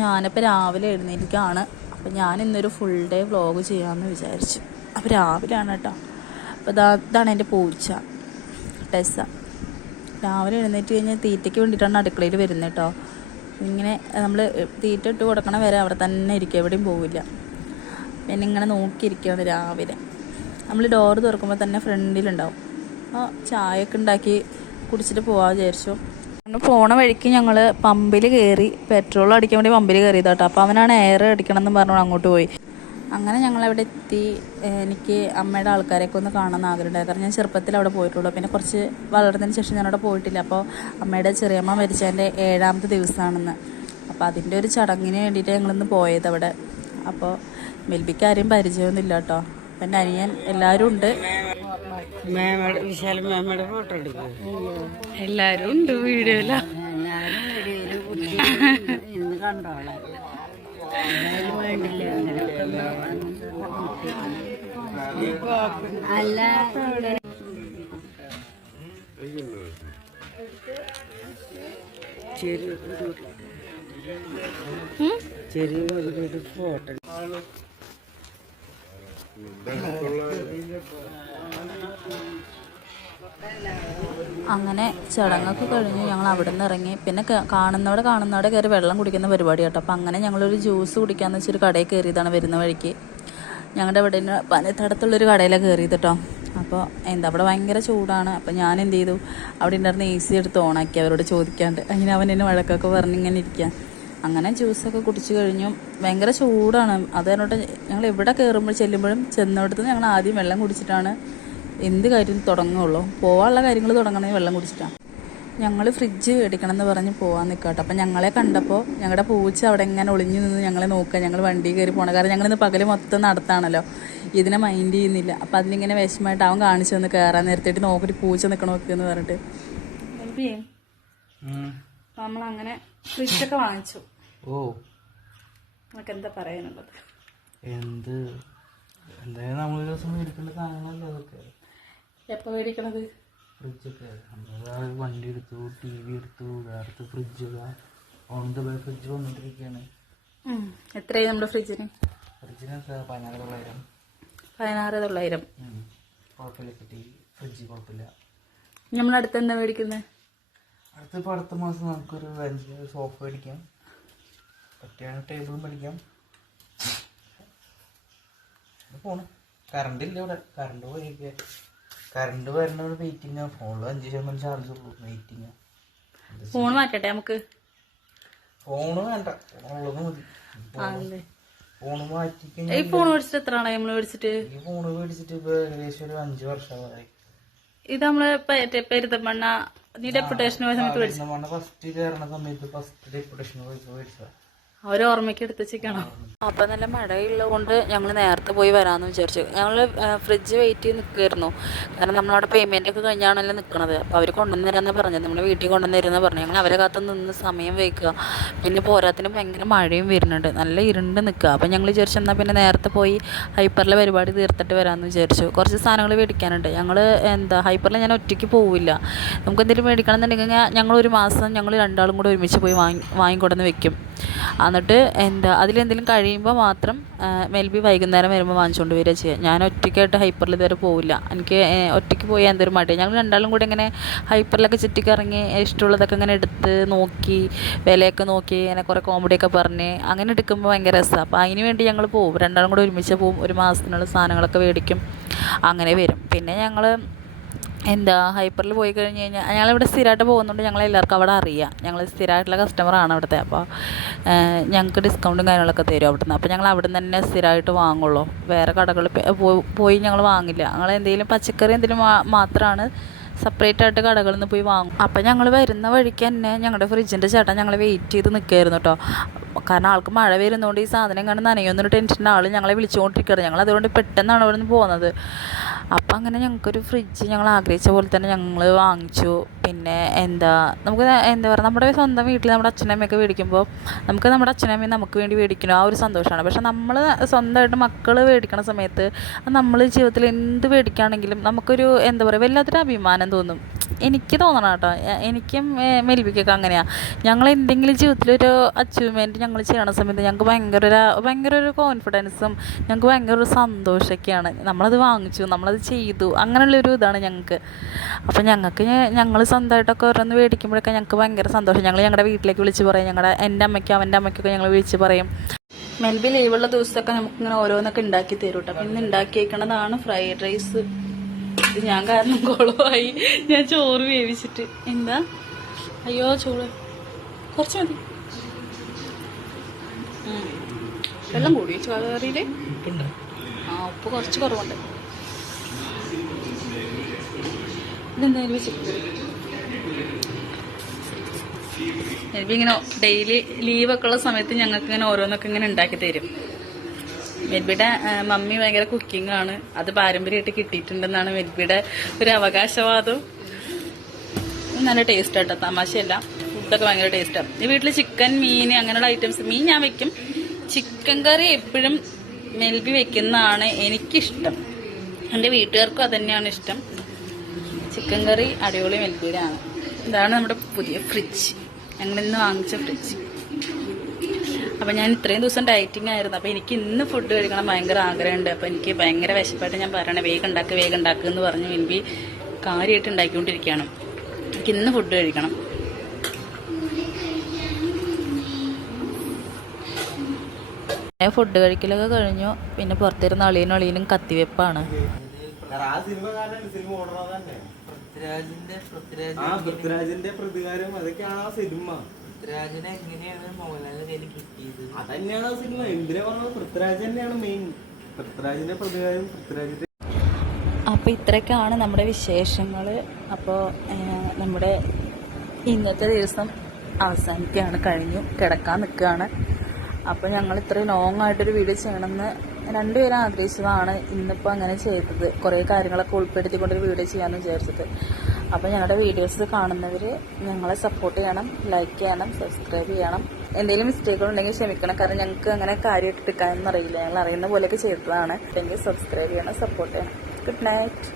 ഞാനിപ്പോൾ രാവിലെ എഴുന്നേൽക്കുകയാണ്. അപ്പോൾ ഞാൻ ഇന്നൊരു ഫുൾ ഡേ വ്ളോഗ് ചെയ്യാമെന്ന് വിചാരിച്ചു. അപ്പോൾ രാവിലെയാണ് കേട്ടോ. അപ്പോൾ ഇതാണ് എൻ്റെ പൂച്ച ടെസ്സ. രാവിലെ എഴുന്നേറ്റ് കഴിഞ്ഞാൽ തീറ്റയ്ക്ക് വേണ്ടിയിട്ടാണ് അടുക്കളയിൽ വരുന്നത് കേട്ടോ. ഇങ്ങനെ നമ്മൾ തീറ്റ ഇട്ട് കൊടുക്കണ വരെ അവിടെ തന്നെ ഇരിക്കും, എവിടെയും പോവില്ല. പിന്നെ ഇങ്ങനെ നോക്കിയിരിക്കുകയാണ് രാവിലെ. നമ്മൾ ഡോറ് തുറക്കുമ്പോൾ തന്നെ ഫ്രണ്ടിലുണ്ടാവും. അപ്പോൾ ചായയൊക്കെ ഉണ്ടാക്കി കുടിച്ചിട്ട് പോകാമെന്ന് വിചാരിച്ചു. പോണ വഴിക്ക് ഞങ്ങൾ പമ്പിൽ കയറി, പെട്രോൾ അടിക്കാൻ വേണ്ടി പമ്പിൽ കയറിയതാട്ടോ. അപ്പോൾ അവനാണ് എയർ അടിക്കണം എന്ന് പറഞ്ഞു അങ്ങോട്ട് പോയി. അങ്ങനെ ഞങ്ങളവിടെ എത്തി. എനിക്ക് അമ്മയുടെ ആൾക്കാരെയൊക്കെ ഒന്ന് കാണാമെന്ന് ആഗ്രഹമുണ്ടായി. കാരണം ഞാൻ ചെറുപ്പത്തിൽ അവിടെ പോയിട്ടുള്ളൂ. പിന്നെ കുറച്ച് വളർന്നതിന് ശേഷം ഞാനവിടെ പോയിട്ടില്ല. അപ്പോൾ അമ്മയുടെ ചെറിയമ്മ മരിച്ചതിൻ്റെ 7ാമത്തെ ദിവസമാണെന്ന്. അപ്പോൾ അതിൻ്റെ ഒരു ചടങ്ങിന് വേണ്ടിയിട്ട് ഞങ്ങളിന്ന് പോയത് അവിടെ. അപ്പോൾ മെൽബിക്കാരെയും പരിചയമൊന്നുമില്ല കേട്ടോ. പിന്നെ അനിയൻ എല്ലാവരും ഉണ്ട്. ഫോട്ടോ എടുക്കും. എല്ലാവരും ഉണ്ട് വീഡിയോയില. കണ്ടോളാം. അല്ല ചെറിയ ഫോട്ടോ അങ്ങനെ ചടങ്ങൊക്കെ കഴിഞ്ഞ് ഞങ്ങൾ അവിടെ നിന്ന് ഇറങ്ങി. പിന്നെ കാണുന്നവിടെ കയറി വെള്ളം കുടിക്കുന്ന പരിപാടി കേട്ടോ. അപ്പം അങ്ങനെ ഞങ്ങളൊരു ജ്യൂസ് കുടിക്കാമെന്ന് വെച്ചൊരു കടയിൽ കയറിയതാണ് വരുന്ന വഴിക്ക്. ഞങ്ങളുടെ ഇവിടെ പനത്തടത്തുള്ളൊരു കടയിലാണ് കയറിയത് കേട്ടോ. അപ്പോൾ അവിടെ ഭയങ്കര ചൂടാണ്. അപ്പോൾ ഞാൻ എന്ത് ചെയ്തു, അവിടെ ഉണ്ടായിരുന്ന AC എടുത്ത് ഓണാക്കി അവരോട് ചോദിക്കാണ്ട്. അങ്ങനെ അവൻ എന്നെ വഴക്കൊക്കെ പറഞ്ഞിങ്ങനെ ഇരിക്കാം. അങ്ങനെ ജ്യൂസൊക്കെ കുടിച്ച് കഴിഞ്ഞു. ഭയങ്കര ചൂടാണ്. അത് പറഞ്ഞിട്ട് ഞങ്ങൾ എവിടെ ചെല്ലുമ്പോഴും ചെന്നിടത്ത് ഞങ്ങൾ ആദ്യം വെള്ളം കുടിച്ചിട്ടാണ് എന്ത് കാര്യം തുടങ്ങുള്ളൂ. പോകാനുള്ള കാര്യങ്ങൾ തുടങ്ങണമെങ്കിൽ വെള്ളം കുടിച്ചിട്ടാണ്. ഞങ്ങൾ ഫ്രിഡ്ജ് മേടിക്കണം എന്ന് പറഞ്ഞ് പോകാൻ നിൽക്കട്ടോ. അപ്പം ഞങ്ങളെ കണ്ടപ്പോൾ ഞങ്ങളുടെ പൂച്ച അവിടെ ഇങ്ങനെ ഒളിഞ്ഞു നിന്ന് ഞങ്ങളെ നോക്കുക. ഞങ്ങൾ വണ്ടി കയറി പോകണം. കാരണം ഞങ്ങളിന്ന് പകൽ മൊത്തം നടത്താണല്ലോ, ഇതിനെ മൈൻഡ് ചെയ്യുന്നില്ല. അപ്പം അതിലിങ്ങനെ വിഷമമായിട്ട് അവൻ കാണിച്ചു വന്ന് കയറാൻ നേരത്തേട്ട് നോക്കിയിട്ട് പൂച്ച നിൽക്കണമൊക്കെ പറഞ്ഞിട്ട് നമ്മളങ്ങനെ ഫ്രിഡ്ജൊക്കെ വാങ്ങിച്ചു. നമുക്ക് എന്താ പറയാനുള്ളത്? എന്തായാലും നമ്മളൊരു ദിവസം മേടിക്കേണ്ട സാധനങ്ങളല്ലേ അതൊക്കെ. എപ്പോൾ മേടിക്കണത്? ഫ്രിഡ്ജൊക്കെ വണ്ടി എടുത്തു, TV എടുത്തു, വേറെ ഫ്രിഡ്ജ് ഫ്രിഡ്ജ് വന്നിട്ടിരിക്കുകയാണ്. എത്രയായി നമ്മുടെ ഫ്രിഡ്ജിന്? 16,900. 16,900. കുഴപ്പമില്ല, കിട്ടി. ഫ്രിഡ്ജ് കുഴപ്പമില്ല. നമ്മളടുത്ത് എന്താ മേടിക്കുന്നത്? അടുത്ത മാസം നമുക്കൊരു സോഫ മേടിക്കാം, പറ്റിയാണ് ടേബിൾ മേടിക്കാം. പോണം. കറണ്ട് ഇല്ല ഇവിടെ. കറണ്ട് വരണ വെയിറ്റിംഗ്. ഫോണിൽ 5% ചാർജ് ഉള്ളൂ. വെയിറ്റിംഗ്. ഫോൺ മാറ്റട്ടെ നമുക്ക്? ഫോണ് വേണ്ട, ഫോണുള്ളത് മതി. ഫോണ് മാറ്റി ഈ ഫോൺ മേടിച്ചിട്ട് എത്ര ആളായി നമ്മൾ മേടിച്ചിട്ട്? ഈ ഫോണ് മേടിച്ചിട്ട് ഇപ്പൊ ഏകദേശം ഒരു 5 വർഷമായി. ഇത് നമ്മള് പെരുന്തമണ്ണ ഡെപ്യൂട്ടേഷൻ ഫസ്റ്റ് കയറുന്ന സമയത്ത് ഫസ്റ്റ് ഡെപ്യൂട്ടേഷൻ മേടിച്ചതാ. ഓർമ്മയ്ക്ക് എടുത്ത് വെച്ചേക്കണം. അപ്പം നല്ല മഴയുള്ളത് കൊണ്ട് ഞങ്ങൾ നേരത്തെ പോയി വരാമെന്ന് വിചാരിച്ചു. ഞങ്ങൾ ഫ്രിഡ്ജ് വെയിറ്റ് ചെയ്ത് നിൽക്കുമായിരുന്നു. കാരണം നമ്മളവിടെ പേയ്മെൻ്റ് ഒക്കെ കഴിഞ്ഞാണല്ലോ നിൽക്കുന്നത്. അപ്പോൾ അവർ കൊണ്ടുവന്ന് തരാമെന്ന് പറഞ്ഞത്, നമ്മുടെ വീട്ടിൽ കൊണ്ടുവന്ന് തരുമെന്ന് പറഞ്ഞു. ഞങ്ങൾ അവരെ കാത്ത് നിന്ന് സമയം വയ്ക്കുക. പിന്നെ പോരാത്തിന് ഭയങ്കര മഴയും വരുന്നുണ്ട്, നല്ല ഇരുണ്ട് നിൽക്കുക. അപ്പം ഞങ്ങൾ വിചാരിച്ചു എന്നാൽ പിന്നെ നേരത്തെ പോയി ഹൈപ്പറിലെ പരിപാടി തീർത്തിട്ട് വരാമെന്ന് വിചാരിച്ചു. കുറച്ച് സാധനങ്ങൾ മേടിക്കാനുണ്ട്. ഞങ്ങൾ ഹൈപ്പറിൽ ഞാൻ ഒറ്റയ്ക്ക് പോവില്ല. നമുക്ക് എന്തെങ്കിലും മേടിക്കണം എന്നുണ്ടെങ്കിൽ ഞങ്ങൾ ഒരു മാസം ഞങ്ങൾ രണ്ടാളും കൂടെ ഒരുമിച്ച് പോയി വാങ്ങിക്കൊണ്ടുവന്ന് വെക്കും. എന്നിട്ട് അതിലെന്തെങ്കിലും കഴിയുമ്പോൾ മാത്രം മെൽബി വൈകുന്നേരം വരുമ്പോൾ വാങ്ങിച്ചുകൊണ്ട് വരിക ചെയ്യുക. ഞാൻ ഒറ്റയ്ക്കായിട്ട് ഹൈപ്പറിൽ ഇതുവരെ പോവില്ല. എനിക്ക് ഒറ്റയ്ക്ക് പോയി എന്തൊരു മടി. ഞങ്ങൾ രണ്ടാളും കൂടെ ഇങ്ങനെ ഹൈപ്പറിലൊക്കെ ചുറ്റിക്കറങ്ങി ഇഷ്ടമുള്ളതൊക്കെ ഇങ്ങനെ എടുത്ത് നോക്കി, വിലയൊക്കെ നോക്കി, അങ്ങനെ കുറേ കോമഡിയൊക്കെ പറഞ്ഞ് അങ്ങനെ എടുക്കുമ്പോൾ ഭയങ്കര രസമാണ്. അപ്പോൾ അതിന് വേണ്ടി ഞങ്ങൾ പോകും. രണ്ടാളും കൂടെ ഒരുമിച്ച് പോകും. ഒരു മാസത്തിനുള്ള സാധനങ്ങളൊക്കെ മേടിക്കും. അങ്ങനെ വരും. പിന്നെ ഞങ്ങൾ ഹൈപ്പറിൽ പോയി കഴിഞ്ഞ് കഴിഞ്ഞാൽ ഞങ്ങളിവിടെ സ്ഥിരമായിട്ട് പോകുന്നുണ്ട്. ഞങ്ങളെല്ലാവർക്കും അവിടെ അറിയാം. ഞങ്ങൾ സ്ഥിരമായിട്ടുള്ള കസ്റ്റമറാണ് അവിടുത്തെ. അപ്പോൾ ഞങ്ങൾക്ക് ഡിസ്കൗണ്ടും കാര്യങ്ങളൊക്കെ തരും അവിടുന്ന്. അപ്പോൾ ഞങ്ങൾ അവിടെ നിന്ന് തന്നെ സ്ഥിരമായിട്ട് വാങ്ങുള്ളൂ. വേറെ കടകളിൽ പോയി ഞങ്ങൾ വാങ്ങില്ല. ഞങ്ങൾ എന്തെങ്കിലും പച്ചക്കറി എന്തെങ്കിലും മാത്രമാണ് സെപ്പറേറ്റ് ആയിട്ട് കടകളിൽ നിന്ന് പോയി വാങ്ങും. അപ്പം ഞങ്ങൾ വരുന്ന വഴിക്ക് തന്നെ ഞങ്ങളുടെ ഫ്രിഡ്ജിൻ്റെ ചേട്ടൻ ഞങ്ങൾ വെയിറ്റ് ചെയ്ത് നിൽക്കുകയായിരുന്നു കേട്ടോ. കാരണം ആൾക്ക് മഴ വരുന്നതുകൊണ്ട് ഈ സാധനം കണ്ട് നനയൊന്നൊരു ടെൻഷൻ്റെ ആൾ ഞങ്ങളെ വിളിച്ചുകൊണ്ടിരിക്കുകയാണ്. ഞങ്ങൾ അതുകൊണ്ട് പെട്ടെന്നാണ് അവിടെ നിന്ന് പോകുന്നത്. അപ്പം അങ്ങനെ ഞങ്ങൾക്കൊരു ഫ്രിഡ്ജ് ഞങ്ങൾ ആഗ്രഹിച്ച പോലെ തന്നെ ഞങ്ങൾ വാങ്ങിച്ചു. പിന്നെ നമുക്ക് പറയുക, നമ്മുടെ സ്വന്തം വീട്ടിൽ നമ്മുടെ അച്ഛനമ്മയൊക്കെ മേടിക്കുമ്പോൾ നമുക്ക് നമ്മുടെ അച്ഛനമ്മയും നമുക്ക് വേണ്ടി മേടിക്കണം, ആ ഒരു സന്തോഷമാണ്. പക്ഷെ നമ്മൾ സ്വന്തമായിട്ട് മക്കൾ മേടിക്കണ സമയത്ത് നമ്മൾ ജീവിതത്തിൽ എന്ത് മേടിക്കുകയാണെങ്കിലും നമുക്കൊരു വല്ലാത്തൊരു അഭിമാനം തോന്നും. എനിക്ക് തോന്നണം കേട്ടോ, എനിക്കും മെൽബിക്കൊക്കെ അങ്ങനെയാണ്. ഞങ്ങൾ എന്തെങ്കിലും ജീവിതത്തിലൊരു അച്ചീവ്മെൻറ്റ് ഞങ്ങൾ ചെയ്യണ സമയത്ത് ഞങ്ങൾക്ക് ഭയങ്കര ഒരു കോൺഫിഡൻസും ഞങ്ങൾക്ക് ഭയങ്കര ഒരു സന്തോഷമൊക്കെയാണ്. നമ്മളത് വാങ്ങിച്ചു, നമ്മളത് ചെയ്തു, അങ്ങനെയുള്ളൊരു ഇതാണ് ഞങ്ങൾക്ക്. അപ്പം ഞങ്ങൾ സ്വന്തമായിട്ടൊക്കെ ഓരോന്ന് മേടിക്കുമ്പോഴൊക്കെ ഞങ്ങൾക്ക് ഭയങ്കര സന്തോഷം. ഞങ്ങളുടെ വീട്ടിലേക്ക് വിളിച്ച് പറയും, എൻ്റെ അമ്മയ്ക്കും അവൻ്റെ അമ്മയ്ക്കൊക്കെ ഞങ്ങൾ വിളിച്ച് പറയും. മെൽബി ലീവുള്ള ദിവസമൊക്കെ നമുക്കിങ്ങനെ ഓരോന്നൊക്കെ ഉണ്ടാക്കി തരും കേട്ടോ. അപ്പം ഇന്ന് ഉണ്ടാക്കിയേക്കണതാണ് ഫ്രൈഡ് റൈസ്. ഇത് ഞാൻ കാരണം കുളമായി, ഞാൻ ചോറ് വേവിച്ചിട്ട്. എന്താ അയ്യോ ചോറ് കുറച്ച് മതി. വെള്ളം കൂടി ചോറിയിൽ ഉപ്പ് കുറച്ച് കുറവുണ്ട്. ഇതെന്തായാലും വെച്ചിട്ട് മെൽബി ഇങ്ങനെ ഡെയിലി ലീവൊക്കെ ഉള്ള സമയത്ത് ഞങ്ങൾക്ക് ഇങ്ങനെ ഓരോന്നൊക്കെ ഇങ്ങനെ ഉണ്ടാക്കി തരും. മെൽബിയുടെ മമ്മി ഭയങ്കര കുക്കിംഗ് ആണ്, അത് പാരമ്പര്യമായിട്ട് കിട്ടിയിട്ടുണ്ടെന്നാണ് മെൽബിയുടെ ഒരു അവകാശവാദം. നല്ല ടേസ്റ്റ് ആട്ടോ, തമാശയല്ല, ഫുഡൊക്കെ ഭയങ്കര ടേസ്റ്റാണ്. ഈ വീട്ടിൽ ചിക്കൻ, മീൻ അങ്ങനെയുള്ള ഐറ്റംസ്, മീൻ ഞാൻ വെക്കും. ചിക്കൻ കറി എപ്പോഴും മെൽബി വെക്കുന്നതാണ് എനിക്കിഷ്ടം, എൻ്റെ വീട്ടുകാർക്കും അത് തന്നെയാണ് ഇഷ്ടം. ചിക്കൻ കറി അടിപൊളി മെൽബിയുടെ ആണ്. ഇതാണ് നമ്മുടെ പുതിയ ഫ്രിഡ്ജ്, ഞങ്ങളിന്ന് വാങ്ങിച്ച ഫ്രിഡ്ജ്. അപ്പം ഞാൻ ഇത്രയും ദിവസം ഡയറ്റിംഗ് ആയിരുന്നു. അപ്പോൾ എനിക്ക് ഇന്ന് ഫുഡ് കഴിക്കണം ഭയങ്കര ആഗ്രഹമുണ്ട്. അപ്പോൾ എനിക്ക് ഭയങ്കര വിശപ്പായിട്ട് ഞാൻ പറയണേ വേഗം ഉണ്ടാക്കുക എന്ന് പറഞ്ഞ് മെൽബി കാര്യമായിട്ട് ഉണ്ടാക്കിക്കൊണ്ടിരിക്കുകയാണ്. എനിക്ക് ഇന്ന് ഫുഡ് കഴിക്കണം. ഫുഡ് കഴിക്കലൊക്കെ കഴിഞ്ഞു. പിന്നെ പുറത്തിരുന്ന് അളിയനും കത്തിവെപ്പാണ്. പൃഥ്വിരാജിന്റെ പ്രതികാരം അതൊക്കെയാണ് ആ സിനിമ. പൃഥ്വിരാജിനെ എങ്ങനെയാണ് മോഹൻലാലിന്റെ കയ്യിൽ കിട്ടിയത്? അതന്നെയാണ് ആ സിനിമ. എന്തിനാ പറഞ്ഞത്? പൃഥ്വിരാജ് തന്നെയാണ് മെയിൻ. പൃഥ്വിരാജിന്റെ പ്രതികാരം, പൃഥ്വിരാജിന്റെ. അപ്പോൾ ഇത്രയൊക്കെയാണ് നമ്മുടെ വിശേഷങ്ങൾ. അപ്പോൾ നമ്മുടെ ഇന്നത്തെ ദിവസം അവസാനിക്കുകയാണ്, കഴിഞ്ഞു, കിടക്കാൻ നിൽക്കുകയാണ്. അപ്പോൾ ഞങ്ങൾ ഇത്രയും ലോങ് ആയിട്ടൊരു വീഡിയോ ചെയ്യണമെന്ന് രണ്ടുപേരും ആഗ്രഹിച്ചതാണ്. ഇന്നിപ്പോൾ അങ്ങനെ ചെയ്തത്, കുറേ കാര്യങ്ങളൊക്കെ ഉൾപ്പെടുത്തിക്കൊണ്ടൊരു വീഡിയോ ചെയ്യാമെന്ന് വിചാരിച്ചത്. അപ്പോൾ ഞങ്ങളുടെ വീഡിയോസ് കാണുന്നവർ ഞങ്ങളെ സപ്പോർട്ട് ചെയ്യണം, ലൈക്ക് ചെയ്യണം, സബ്സ്ക്രൈബ് ചെയ്യണം. എന്തെങ്കിലും മിസ്റ്റേക്കുകൾ ഉണ്ടെങ്കിൽ ക്ഷമിക്കണം, കാരണം ഞങ്ങൾക്ക് അങ്ങനെ കാര്യമായിട്ട് എടുക്കാനൊന്നും അറിയില്ല. ഞങ്ങൾ അറിയുന്ന പോലെയൊക്കെ ചെയ്തതാണ്. എങ്കിൽ സബ്സ്ക്രൈബ് ചെയ്യണം, സപ്പോർട്ട് ചെയ്യണം. Good night.